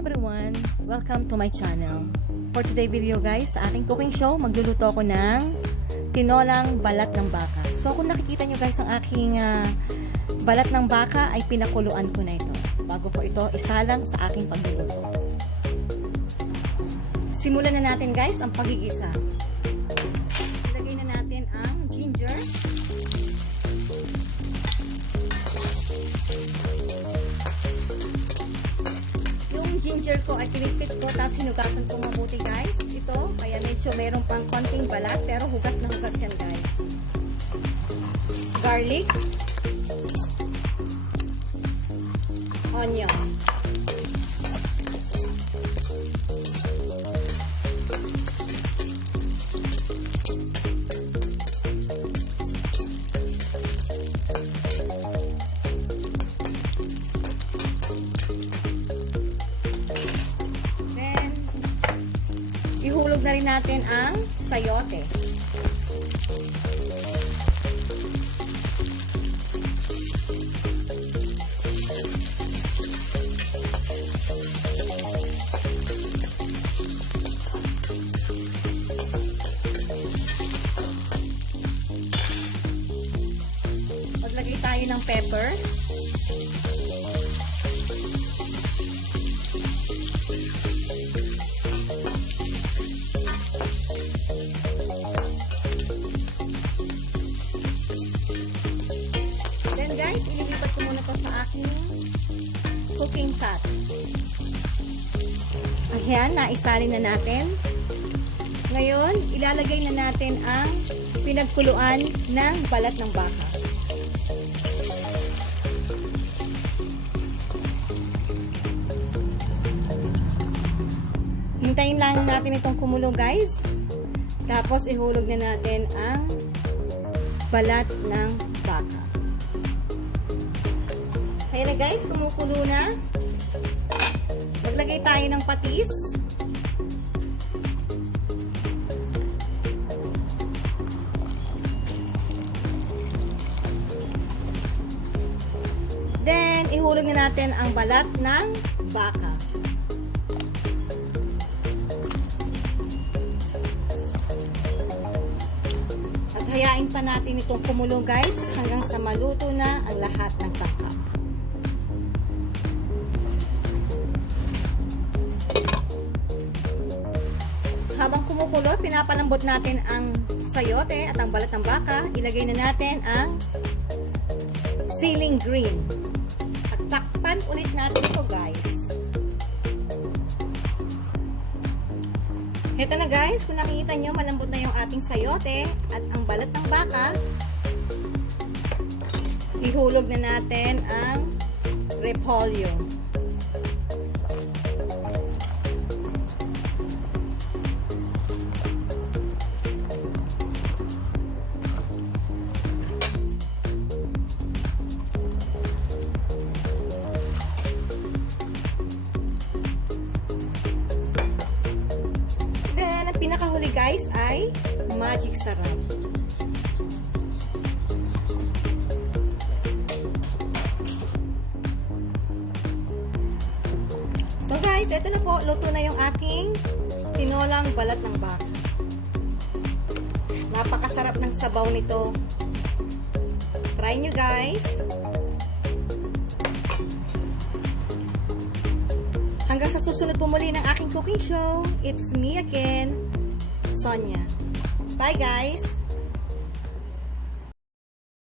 everyone! Welcome to my channel. For today video guys, sa aking cooking show, magluluto ako ng tinolang balat ng baka. So kung nakikita nyo guys ang aking ah, balat ng baka ay pinakuluan ko na ito. Bago ko ito isalang sa aking pagluluto. Simulan na natin guys ang pagigisa. Ko ay pinipit ko tapos hinugasan ko mabuti guys. Ito, kaya medyo meron pang konting balat pero hugas na hugas yan guys. Garlic. Onion. Ihulog na rin natin ang sayote. Maglagay tayo ng pepper. Cooking pot. Ayan, naisalin na natin. Ngayon, ilalagay na natin ang pinagkuluan ng balat ng baka. Hintayin lang natin itong kumulo guys. Tapos ihulog na natin ang balat ng baka. Ayan na guys, kumukulo na. Maglagay tayo ng patis. Then, ihulog na natin ang balat ng baka. At hayain pa natin itong kumulo guys hanggang sa maluto na ang lahat ng sangkap. Habang kumukulo, pinapalambot natin ang sayote at ang balat ng baka. Ilagay na natin ang ceiling green. At takpan ulit natin ito guys. Ito na guys, kung nakikita nyo, malambot na yung ating sayote at ang balat ng baka. Ihulog na natin ang repolyo. Guys ay magic sarap. So guys, ito na po, luto na yung aking tinolang balat ng baka. Napakasarap ng sabaw nito. Try nyo guys. Hanggang sa susunod po muli ng aking cooking show, it's me again, Sonia. Bye guys!